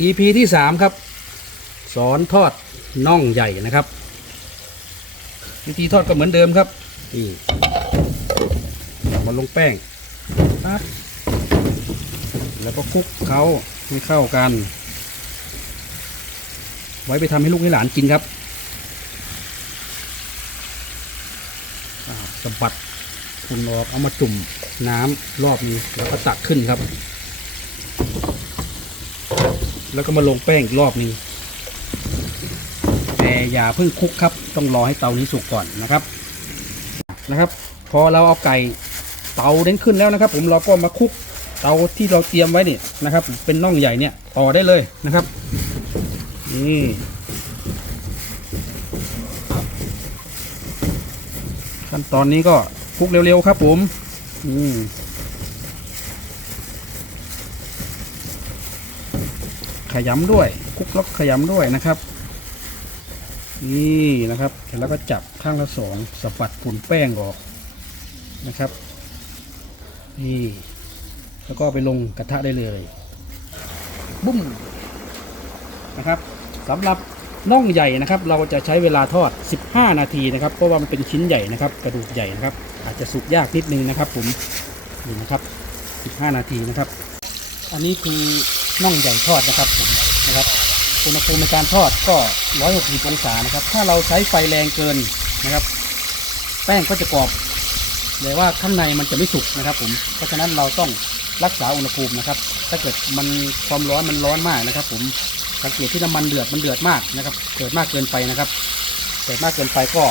EP ที่สามครับ สอนทอดน่องใหญ่นะครับ วิธีทอดก็เหมือนเดิมครับนี่เอามาลงแป้งปั๊บแล้วก็คลุกเขาให้เข้ากัน ไว้ไปทำให้ลูกให้หลานกินครับสะบัดคุณออกเอามาจุ่มน้ำรอบนี้แล้วก็ตักขึ้นครับ แล้วก็มาลงแป้งอีกรอบนึงแต่อย่าเพิ่งคลุกครับ ต้องรอให้เตานี้สุกก่อนนะครับนะครับ พอเราเอาไก่เตาเด้งขึ้นแล้วนะครับ ผมเราก็มาคลุกเตาที่เราเตรียมไว้นี่นะครับ เป็นน่องใหญ่เนี่ยต่อได้เลยนะครับนี่ขั้นตอนนี้ก็คลุกเร็วๆครับผม อืม ขยำด้วยคลุกแล้วขยำด้วยนะครับ นี่นะครับเสร็จแล้วก็จับข้างละสองสะบัดฝุ่นแป้งออกนะครับนี่แล้วก็ไปลงกระทะได้เลยบุ้มนะครับสำหรับน่องใหญ่นะครับ เราจะใช้เวลาทอด 15 นาทีนะครับ เพราะว่ามันเป็นชิ้นใหญ่นะครับ กระดูกใหญ่นะครับ อาจจะสุกยากนิดนึงนะครับ ผมนี่นะครับ 15 นาทีนะครับ อันนี้คือ น่องใหญ่ทอดนะครับผมนะครับอุณหภูมิในการทอดก็ 160 องศานะครับ ถ้าเราใช้ไฟแรงเกินนะครับ แป้งก็จะกรอบแต่ว่าข้างในมันจะไม่สุกนะครับ ผมเพราะฉะนั้นเราต้องรักษาอุณหภูมินะครับ ถ้าเกิดมันความร้อนมันร้อนมากนะครับ ผมสังเกตที่น้ำมันเดือดมันเดือดมากนะครับเดือดมากเกินไปนะครับเดือดมากเกินไปก็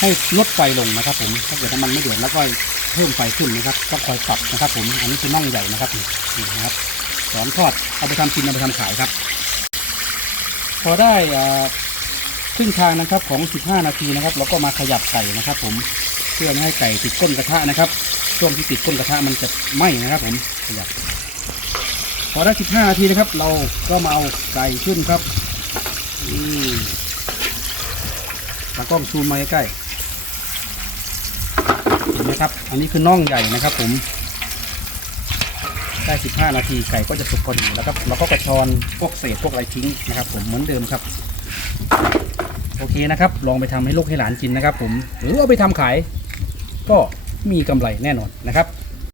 ให้ลดไฟลงนะครับ ผมถ้าเกิดน้ำมันไม่เดือดแล้วก็เพิ่มไฟขึ้นนะครับต้องคอยปรับนะครับ ผมอันนี้คือน่องใหญ่นะครับนี่นะครับ สอนทอดเอาไปทำกินเอาไปทำขายครับ พอได้ครึ่งทางนะครับของ 15 นาทีนะครับเราก็มาขยับไก่นะครับ ผมเพื่อไม่ให้ไก่ติดก้นกระทะนะครับช่วงที่ติดก้นกระทะมันจะไหม้นะครับ ผมขยับพอได้ 15 นาทีนะครับ เราก็มาเอาไก่ขึ้นครับนี่ตากล้องซูมมาใกล้ๆเห็นไหมครับ อันนี้คือน่องใหญ่นะครับ ผม ได้ 15 นาทีไก่ก็จะสุกพอดีแล้วครับเราก็กระชอนพวกเศษพวกอะไรทิ้งนะครับ ผมเหมือนเดิมครับ โอเคนะครับ ลองไปทำให้ลูกให้หลานกินนะครับ ผมหรือเอาไปทำขาย ก็มีกำไรแน่นอนนะครับ